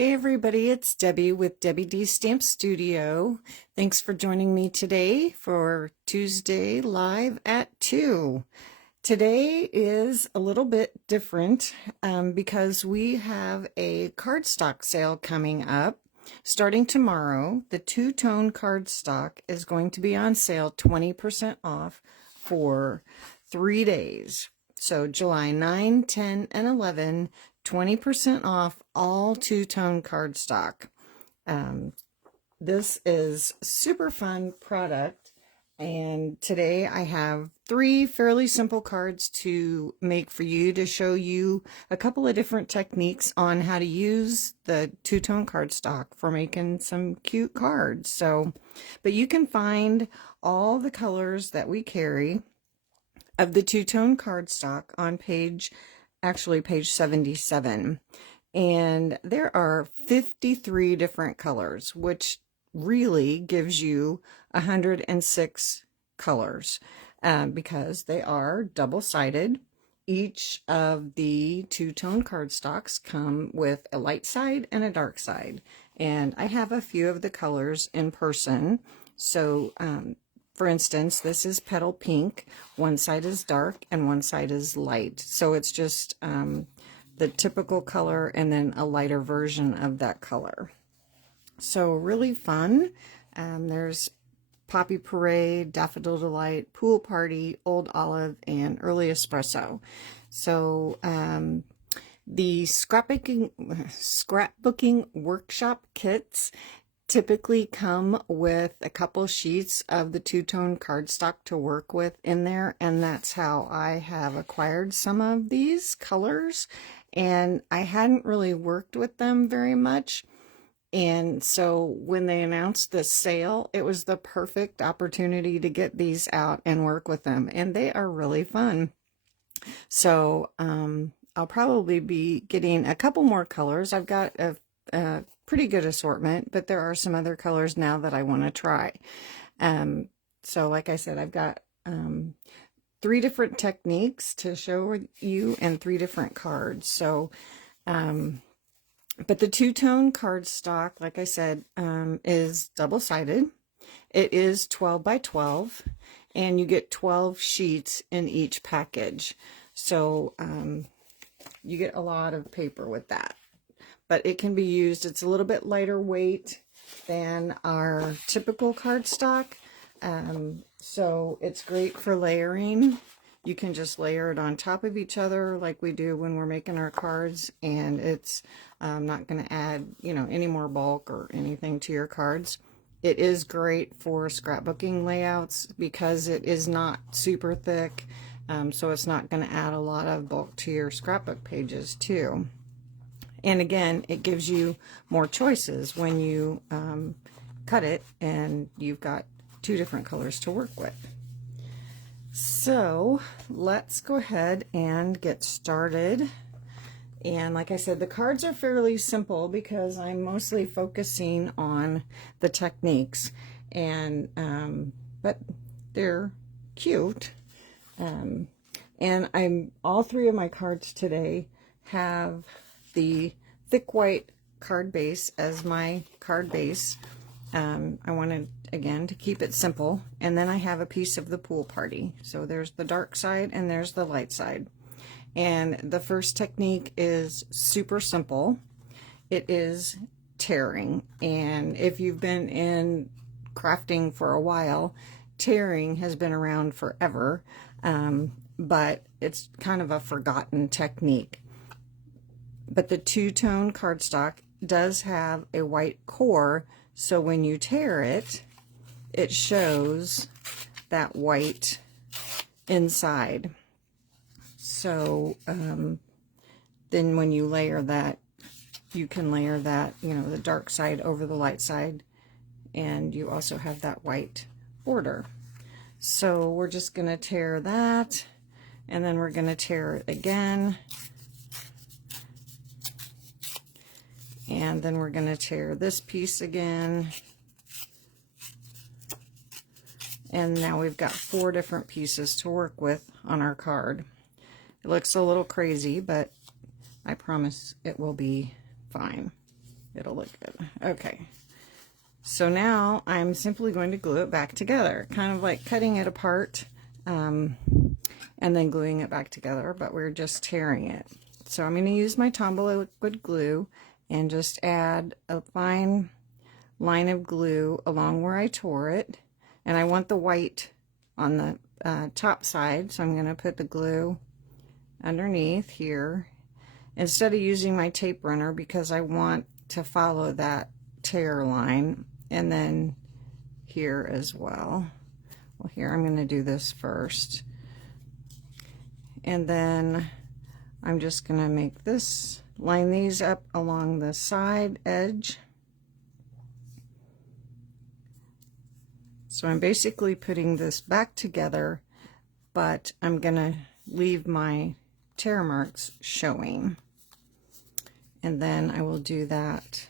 Hey everybody, it's Debbie with Debbie D Stamp Studio. Thanks for joining me today for Tuesday Live at 2. Today is a little bit different because we have a cardstock sale coming up. Starting tomorrow, the two-tone cardstock is going to be on sale 20% off for 3 days. So July 9, 10, and 11, 20% off all two-tone cardstock. This is super fun product, and today I have 3 fairly simple cards to make for you to show you a couple of different techniques on how to use the two-tone cardstock for making some cute cards. But you can find all the colors that we carry of the two-tone cardstock on page 77. And there are 53 different colors, which really gives you 106 colors because they are double-sided. Each of the two-tone cardstocks come with a light side and a dark side. And I have a few of the colors in person. So for instance, this is Petal Pink. One side is dark and one side is light. So it's just the typical color and then a lighter version of that color. So really fun. There's Poppy Parade, Daffodil Delight, Pool Party, Old Olive, and Early Espresso. So the scrapbooking workshop kits typically come with a couple sheets of the two-tone cardstock to work with in there, and that's how I have acquired some of these colors. And I hadn't really worked with them very much, and so when they announced the sale, it was the perfect opportunity to get these out and work with them, and they are really fun. So I'll probably be getting a couple more colors. I've got a pretty good assortment, but there are some other colors now that I want to try. So like I said, I've got 3 different techniques to show you and 3 different cards. So but the two-tone cardstock, like I said, is double-sided. It is 12 by 12, and you get 12 sheets in each package. So you get a lot of paper with that. But it can be used, it's a little bit lighter weight than our typical cardstock. So it's great for layering. You can just layer it on top of each other like we do when we're making our cards, and it's not going to add, any more bulk or anything to your cards. It is great for scrapbooking layouts because it is not super thick, so it's not going to add a lot of bulk to your scrapbook pages too. And again, it gives you more choices when you cut it, and you've got 2 different colors to work with. So let's go ahead and get started. And like I said, the cards are fairly simple because I'm mostly focusing on the techniques, and but they're cute. And all 3 of my cards today have the thick white card base as my card base. I wanted, again, to keep it simple. And then I have a piece of the Pool Party. So there's the dark side and there's the light side. And the first technique is super simple. It is tearing. And if you've been in crafting for a while, tearing has been around forever. But it's kind of a forgotten technique. But the two-tone cardstock does have a white core, so when you tear it, it shows that white inside. So then when you layer that, you can layer that, the dark side over the light side, and you also have that white border. So we're just going to tear that, and then we're going to tear it again. And then we're going to tear this piece again. And now we've got 4 different pieces to work with on our card. It looks a little crazy, but I promise it will be fine. it'll look good. Okay. So now I'm simply going to glue it back together, kind of like cutting it apart and then gluing it back together, but we're just tearing it. So I'm going to use my Tombow liquid glue and just add a fine line of glue along where I tore it. And I want the white on the top side, so I'm going to put the glue underneath here instead of using my tape runner because I want to follow that tear line, and then here as well. Well, here I'm going to do this first, and then I'm just going to make this, line these up along the side edge. So I'm basically putting this back together, but I'm going to leave my tear marks showing. And then I will do that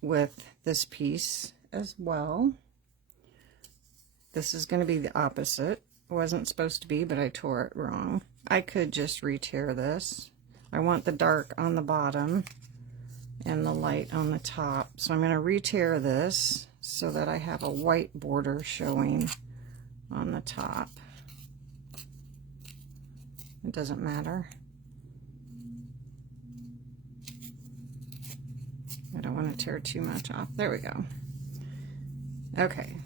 with this piece as well. This is going to be the opposite. It wasn't supposed to be, but I tore it wrong. I could just re-tear this. I want the dark on the bottom and the light on the top. So I'm going to re-tear this so that I have a white border showing on the top. It doesn't matter. I don't want to tear too much off. There we go. Okay,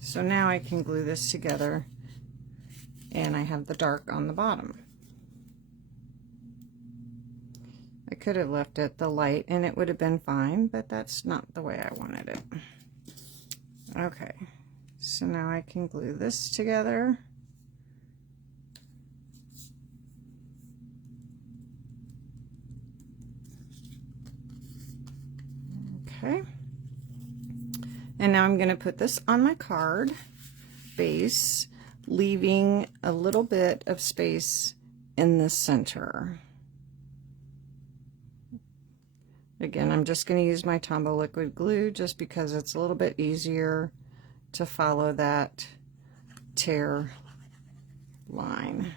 so now I can glue this together and I have the dark on the bottom. I could have left it the light and it would have been fine, but that's not the way I wanted it. Okay, so now I can glue this together. Okay, and now I'm going to put this on my card base, leaving a little bit of space in the center. Again, I'm just going to use my Tombow liquid glue just because it's a little bit easier to follow that tear line.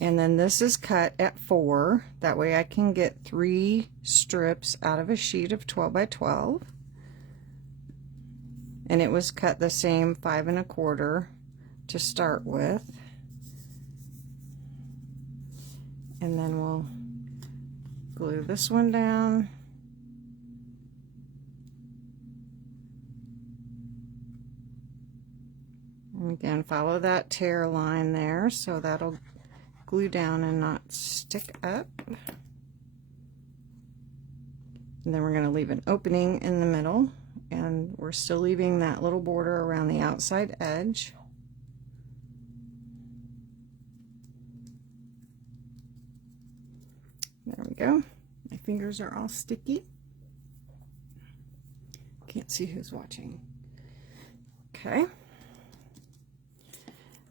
And then this is cut at 4. That way I can get 3 strips out of a sheet of 12 by 12. And it was cut the same 5 1/4 to start with. And then we'll glue this one down. And again, follow that tear line there, so that'll glue down and not stick up. And then we're going to leave an opening in the middle, and we're still leaving that little border around the outside edge. There we go. My fingers are all sticky. Can't see who's watching. Okay.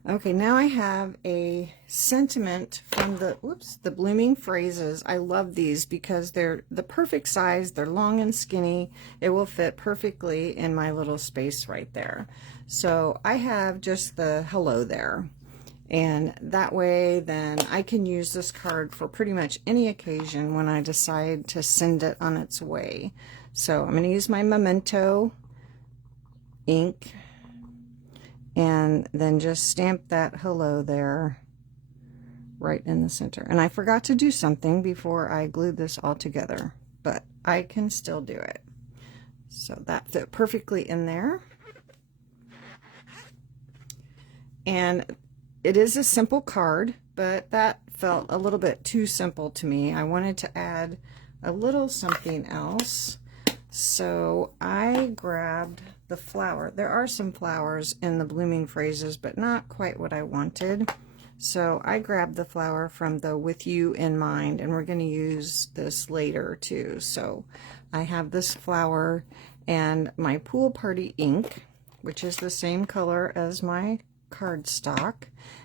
Okay, now I have a sentiment from the Blooming Phrases. I love these because they're the perfect size. They're long and skinny. It will fit perfectly in my little space right there. So I have just the hello there. And that way then I can use this card for pretty much any occasion when I decide to send it on its way. So I'm going to use my Memento ink and then just stamp that hello there right in the center. And I forgot to do something before I glued this all together, but I can still do it. So that fit perfectly in there. And it is a simple card, but that felt a little bit too simple to me. I wanted to add a little something else. So I grabbed the flower. There are some flowers in the Blooming Phrases, but not quite what I wanted. So I grabbed the flower from the With You in Mind, and we're going to use this later too. So I have this flower and my Pool Party ink, which is the same color as my cardstock,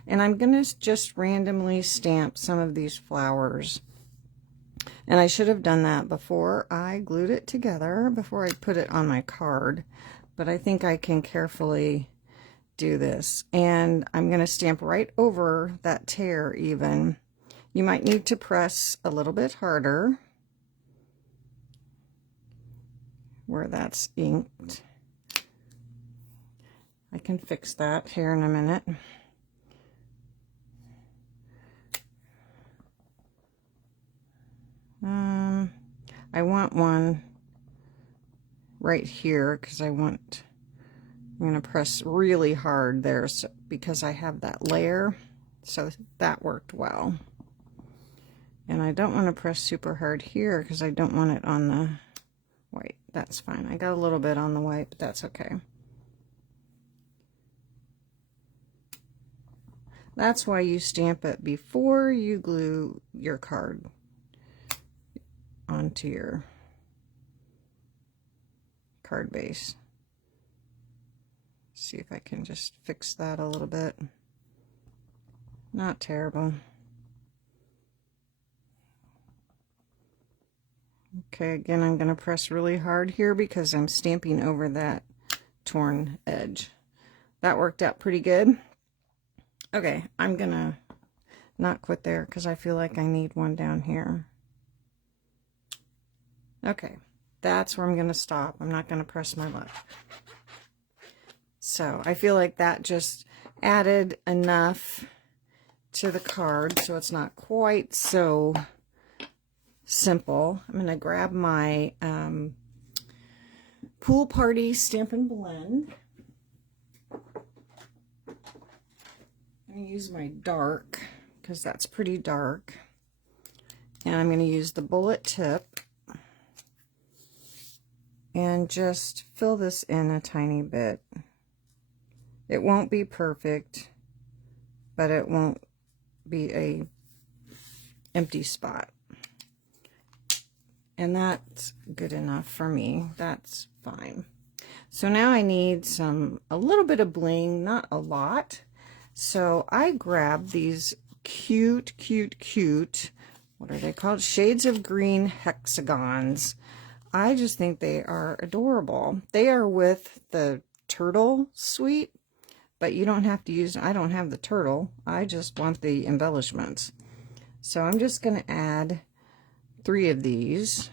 and I'm going to just randomly stamp some of these flowers. And I should have done that before I glued it together, before I put it on my card, but I think I can carefully do this. And I'm going to stamp right over that tear even, You might need to press a little bit harder where that's inked. I can fix that here in a minute. I want one right here because I'm going to press really hard there because I have that layer, so that worked well. And I don't want to press super hard here because I don't want it on the white. That's fine. I got a little bit on the white, but that's okay. That's why you stamp it before you glue your card onto your card base. See if I can just fix that a little bit. Not terrible. Okay, again, I'm going to press really hard here because I'm stamping over that torn edge. That worked out pretty good. Okay, I'm going to not quit there because I feel like I need one down here. Okay, that's where I'm going to stop. I'm not going to press my luck. So I feel like that just added enough to the card so it's not quite so simple. I'm going to grab my Pool Party Stampin' Blend. I'm going to use my dark because that's pretty dark. And I'm going to use the bullet tip and just fill this in a tiny bit. It won't be perfect, but it won't be a empty spot. And that's good enough for me. That's fine. So now I need a little bit of bling, not a lot. So I grabbed these cute, what are they called? Shades of Green hexagons. I just think they are adorable. They are with the turtle suite, but you don't have to use, I don't have the turtle. I just want the embellishments. So I'm just going to add 3 of these.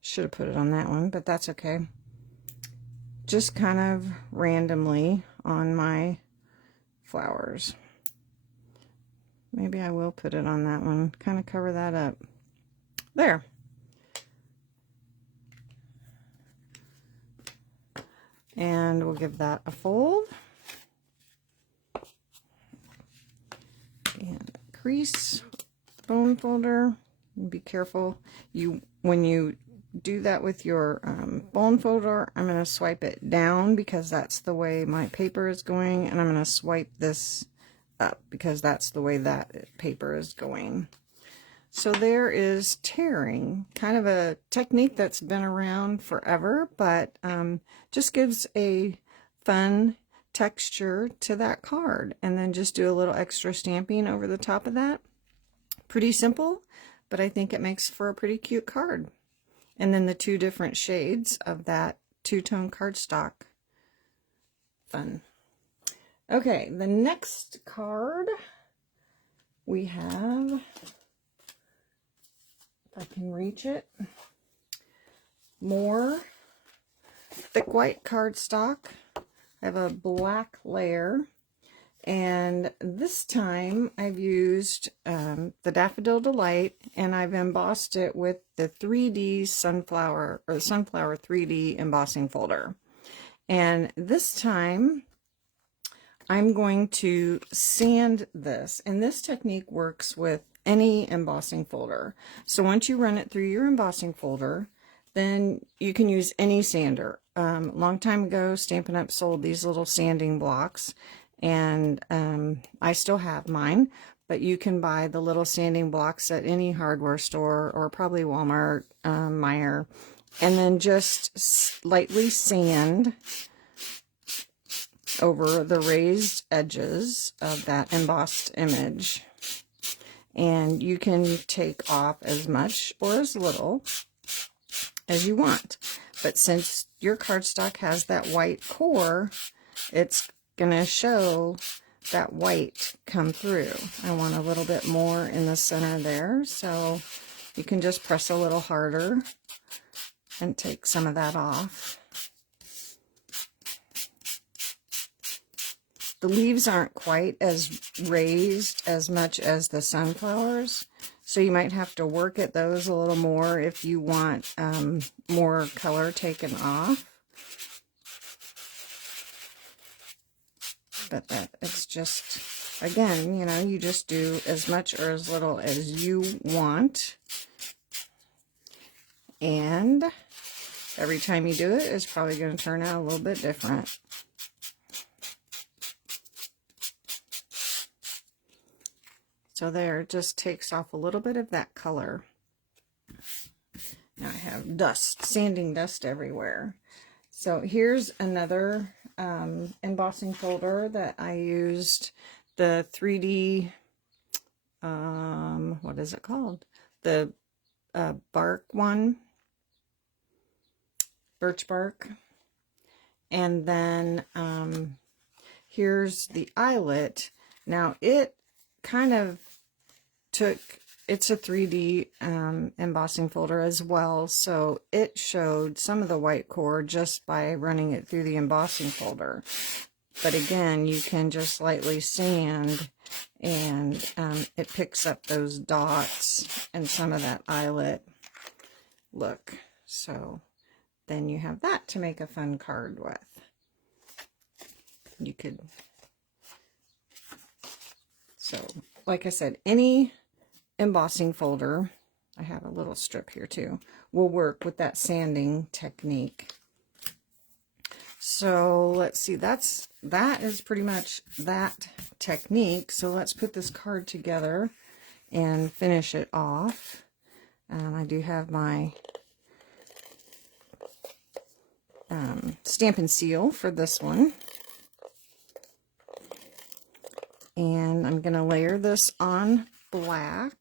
Should have put it on that one, but that's okay. Just kind of randomly on my flowers. Maybe I will put it on that one. Kind of cover that up. There. And we'll give that a fold. And crease the bone folder. Be careful. When you do that with your bone folder, I'm going to swipe it down because that's the way my paper is going, and I'm going to swipe this up because that's the way that paper is going. So there is tearing, kind of a technique that's been around forever, but just gives a fun texture to that card. And then just do a little extra stamping over the top of that. Pretty simple, but I think it makes for a pretty cute card. And then the 2 different shades of that two-tone cardstock. Fun. Okay, the next card we have, if I can reach it, more thick white cardstock. I have a black layer, and this time I've used the Daffodil Delight, and I've embossed it with the 3D Sunflower 3D embossing folder. And this time I'm going to sand this, and this technique works with any embossing folder. So once you run it through your embossing folder, then you can use any sander. Long time ago, Stampin' Up! Sold these little sanding blocks, and I still have mine, but you can buy the little sanding blocks at any hardware store or probably Walmart, Meijer, and then just lightly sand over the raised edges of that embossed image. And you can take off as much or as little as you want. But since your cardstock has that white core, it's going to show that white come through. I want a little bit more in the center there, so you can just press a little harder and take some of that off. The leaves aren't quite as raised as much as the sunflowers, so you might have to work at those a little more if you want more color taken off. But that it's just, again, you know, you just do as much or as little as you want. And every time you do it, it's probably going to turn out a little bit different. So there, it just takes off a little bit of that color. Now I have dust, sanding dust everywhere. So here's another embossing folder that I used, the 3D, what is it called? The bark one, birch bark. And then here's the eyelet. Now it kind of took, it's a 3D embossing folder as well, so it showed some of the white core just by running it through the embossing folder. But again, you can just lightly sand and it picks up those dots and some of that eyelet look. So then you have that to make a fun card with. You could, so like I said, any embossing folder, I have a little strip here too, will work with that sanding technique. So let's see, that is pretty much that technique. So let's put this card together and finish it off. I do have my Stampin' seal for this one. And I'm going to layer this on black.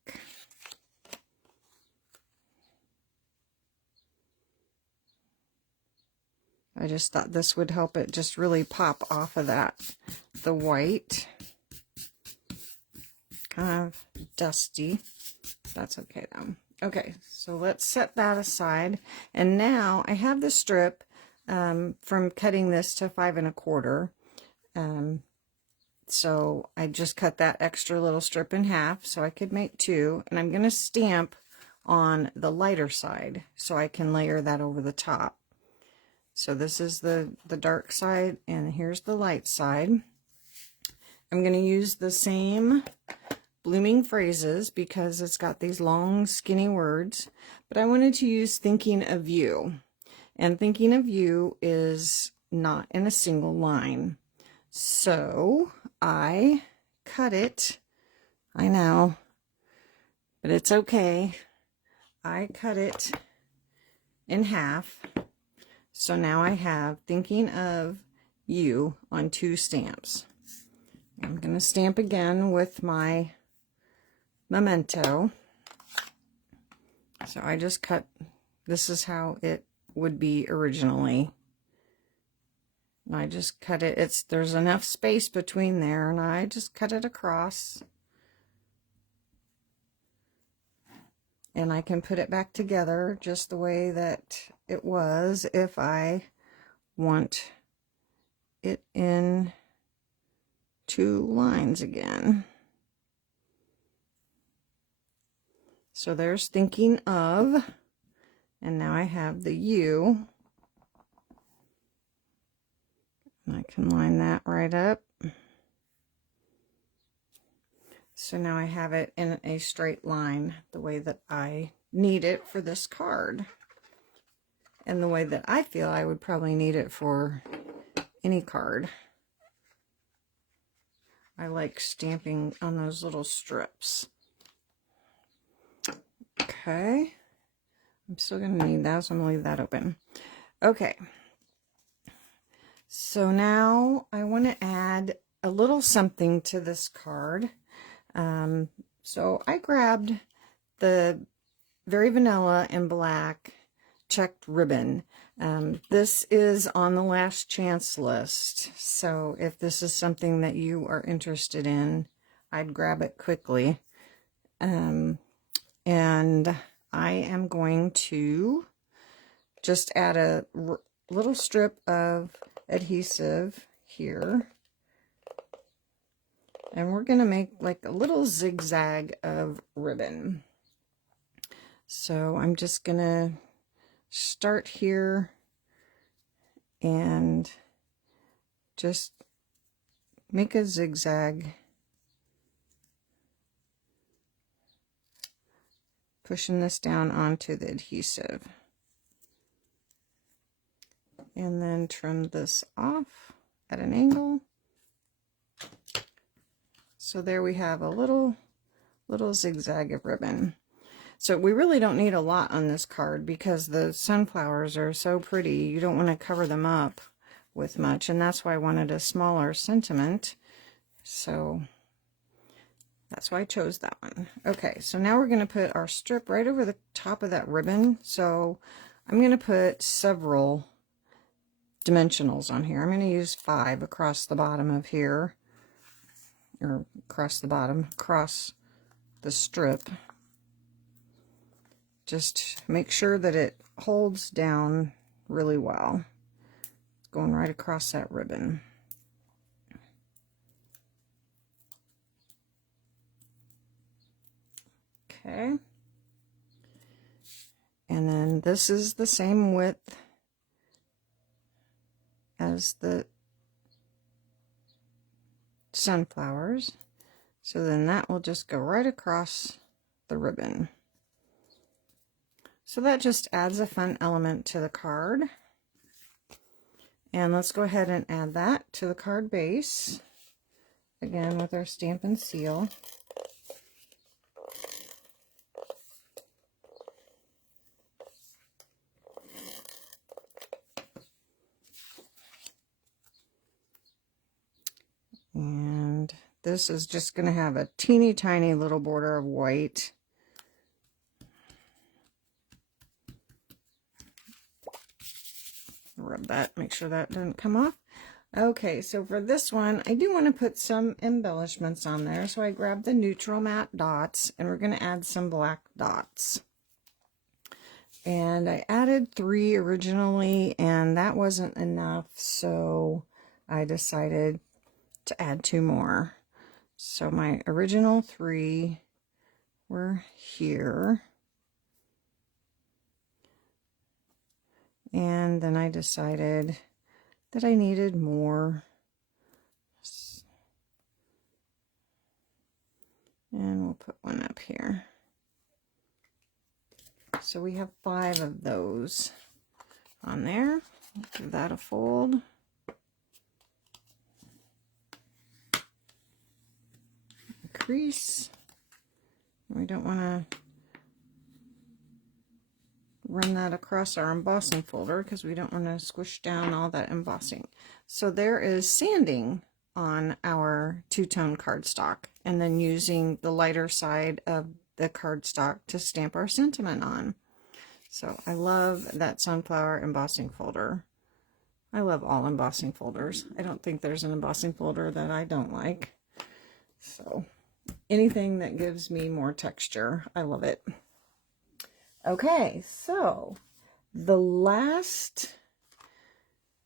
I just thought this would help it just really pop off of that, the white. Kind of dusty. That's okay though. Okay, so let's set that aside. And now I have the strip from cutting this to 5 1/4. So I just cut that extra little strip in half so I could make 2, and I'm going to stamp on the lighter side so I can layer that over the top. So this is the dark side, and here's the light side. I'm going to use the same blooming phrases because it's got these long skinny words, but I wanted to use thinking of you, and thinking of you is not in a single line. So I cut it, I know, but it's okay. I cut it in half. So now I have thinking of you on 2 stamps. I'm going to stamp again with my memento. So I just cut, this is how it would be originally. I just cut it, there's enough space between there, and I just cut it across. And I can put it back together just the way that it was if I want it in 2 lines again. So there's thinking of, and now I have the you. I can line that right up. So now I have it in a straight line the way that I need it for this card. And the way that I feel I would probably need it for any card. I like stamping on those little strips. Okay. I'm still going to need that, so I'm going to leave that open. Okay. So now I want to add a little something to this card. So I grabbed the Very Vanilla in black checked ribbon. This is on the last chance list, so if this is something that you are interested in, I'd grab it quickly. And I am going to just add a little strip of adhesive here, and we're going to make like a little zigzag of ribbon. So I'm just going to start here and just make a zigzag, pushing this down onto the adhesive, and then trim this off at an angle. So there we have a little zigzag of ribbon. So we really don't need a lot on this card because the sunflowers are so pretty. You don't want to cover them up with much, and that's why I wanted a smaller sentiment. So that's why I chose that one. Okay, so now we're going to put our strip right over the top of that ribbon. So I'm going to put several dimensionals on here. I'm going to use 5 across the bottom of here, or across the bottom, across the strip. Just make sure that it holds down really well. It's going right across that ribbon. Okay. And then this is the same width as the sunflowers. So then that will just go right across the ribbon. So that just adds a fun element to the card. And let's go ahead and add that to the card base, again with our Stampin' seal. And this is just going to have a teeny tiny little border of white. Rub that, make sure that doesn't come off. Okay, so for this one, I do want to put some embellishments on there. So I grabbed the neutral matte dots, and we're going to add some black dots. And I added 3 originally, and that wasn't enough, so I decided to add 2 more. So my original 3 were here. And then I decided that I needed more. And we'll put one up here. So we have 5 of those on there. Give that a fold. Crease. We don't want to run that across our embossing folder because we don't want to squish down all that embossing. So there is sanding on our two-tone cardstock, and then using the lighter side of the cardstock to stamp our sentiment on. So I love that sunflower embossing folder. I love all embossing folders. I don't think there's an embossing folder that I don't like. So anything that gives me more texture, I love it. Okay, so the last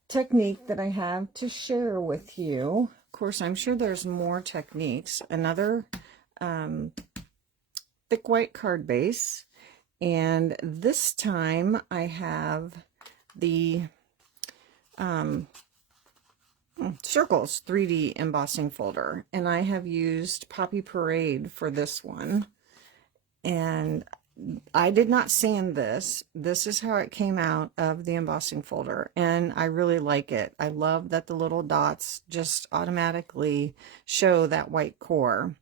technique that I have to share with you, of course, I'm sure there's more techniques, another thick white card base, and this time I have the Circles 3D embossing folder, and I have used Poppy Parade for this one, and I did not sand this. This is how it came out of the embossing folder, and I really like it. I love that the little dots just automatically show that white core.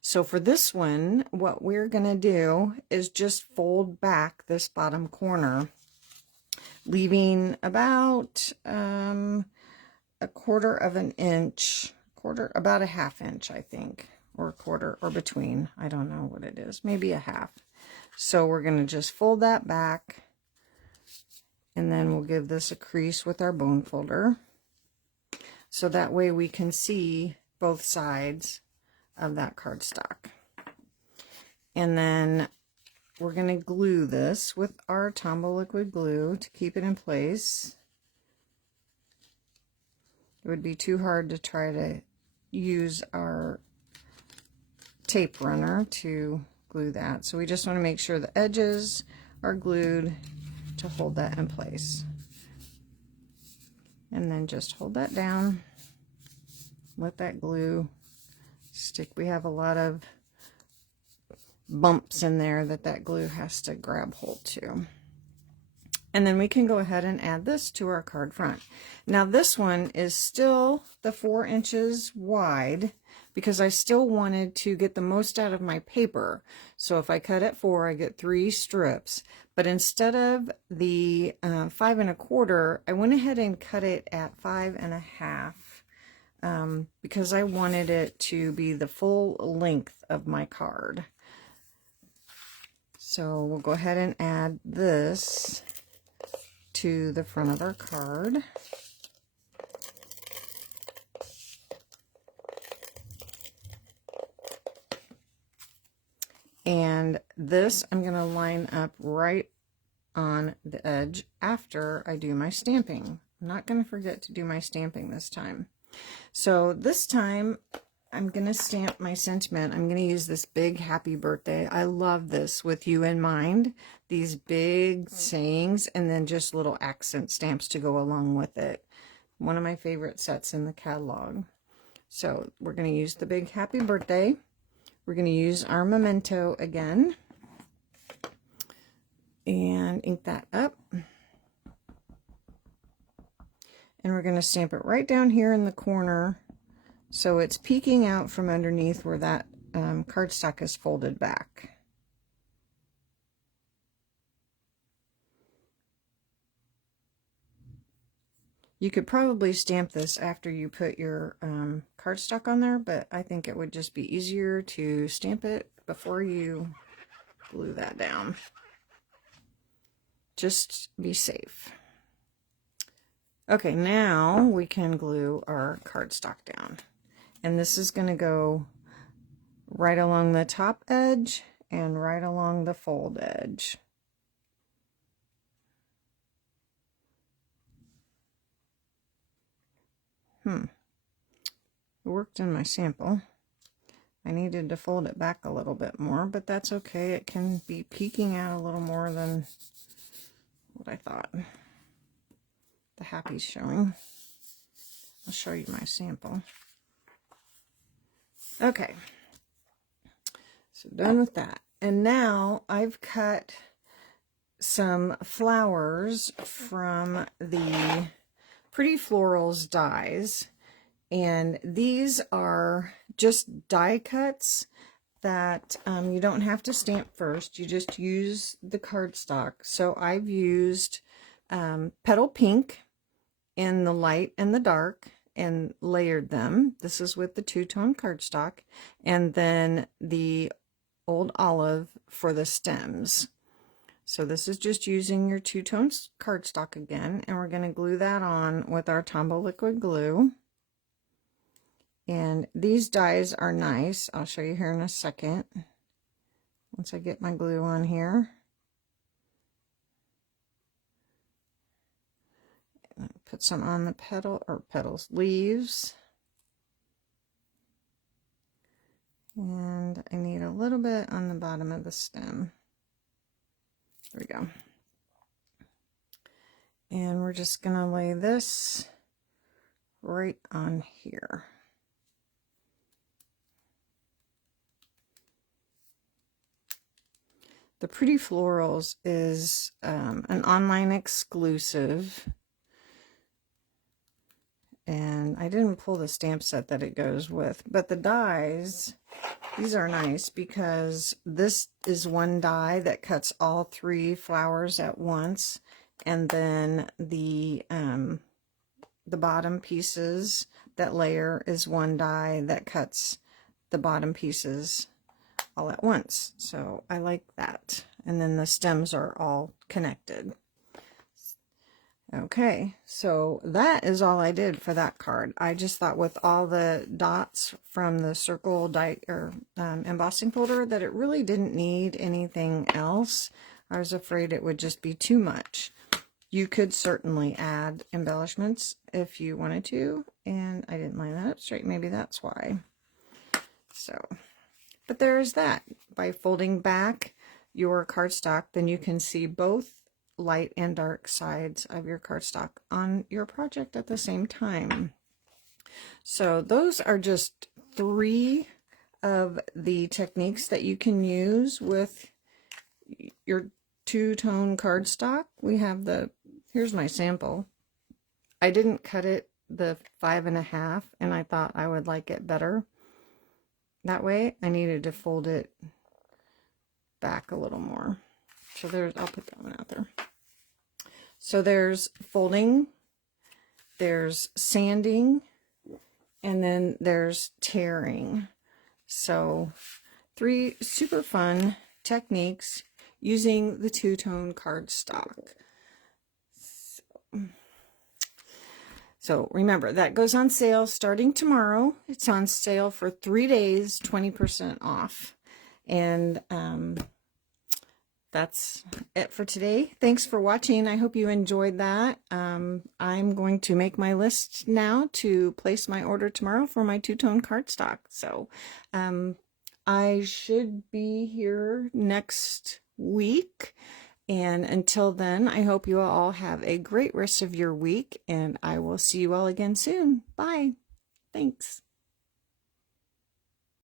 So for this one, what we're going to do is just fold back this bottom corner, leaving about a 1/4 of an inch, about a 1/2 inch, I think, or a 1/4, or between, I don't know what it is, maybe a 1/2. So we're going to just fold that back And then we'll give this a crease with our bone folder. So that way we can see both sides of that cardstock. And then we're going to glue this with our Tombow liquid glue to keep it in place. It would be too hard to try to use our tape runner to glue that. So we just want to make sure the edges are glued to hold that in place. And then just hold that down. Let that glue stick. We have a lot of bumps in there that glue has to grab hold to. And then we can go ahead and add this to our card front. Now this one is still the 4 inches wide because I still wanted to get the most out of my paper. So if I cut at 4, I get 3 strips. But instead of the 5 1/4, I went ahead and cut it at 5 1/2 because I wanted it to be the full length of my card. So we'll go ahead and add this to the front of our card. And this I'm going to line up right on the edge after I do my stamping. I'm not going to forget to do my stamping this time. So this time I'm going to stamp my sentiment. I'm going to use this big happy birthday. I love this with you in mind. These big sayings and then just little accent stamps to go along with it. One of my favorite sets in the catalog. So we're going to use the big happy birthday. We're going to use our memento again. And ink that up. And we're going to stamp it right down here in the corner. So it's peeking out from underneath where that cardstock is folded back. You could probably stamp this after you put your cardstock on there, but I think it would just be easier to stamp it before you glue that down. Just be safe. Okay, now we can glue our cardstock down. And this is going to go right along the top edge and right along the fold edge. It worked in my sample. I needed to fold it back a little bit more, but that's okay. It can be peeking out a little more than what I thought. The happy's showing. I'll show you my sample. Okay, so done with that. And now I've cut some flowers from the Pretty Florals dies, and these are just die cuts that you don't have to stamp first. You just use the cardstock. So I've used Petal Pink in the light and the dark and layered them. This is with the two-tone cardstock, and then the Old Olive for the stems. So this is just using your two-tone cardstock again, and we're going to glue that on with our Tombow liquid glue. And these dies are nice. I'll show you here in a second once I get my glue on here. Put some on the leaves. And I need a little bit on the bottom of the stem. There we go. And we're just going to lay this right on here. The Pretty Florals is an online exclusive. And I didn't pull the stamp set that it goes with, but the dies, these are nice because this is one die that cuts all 3 flowers at once, and then the bottom pieces that layer is one die that cuts the bottom pieces all at once. So I like that. And then the stems are all connected. Okay, so that is all I did for that card. I just thought with all the dots from the circle embossing folder that it really didn't need anything else. I was afraid it would just be too much. You could certainly add embellishments if you wanted to, and I didn't line that up straight. Maybe that's why. So, but there's that. By folding back your cardstock, then you can see both light and dark sides of your cardstock on your project at the same time. So those are just 3 of the techniques that you can use with your two-tone cardstock. We have here's my sample. I didn't cut it the 5.5, and I thought I would like it better that way. I needed to fold it back a little more. So I'll put that one out there. So there's folding, there's sanding, and then there's tearing. So 3 super fun techniques using the two-tone cardstock. So remember, that goes on sale starting tomorrow. It's on sale for 3 days, 20% off. And that's it for today. Thanks for watching. I hope you enjoyed that. I'm going to make my list now to place my order tomorrow for my two-tone cardstock. So I should be here next week. And until then, I hope you all have a great rest of your week, and I will see you all again soon. Bye. Thanks.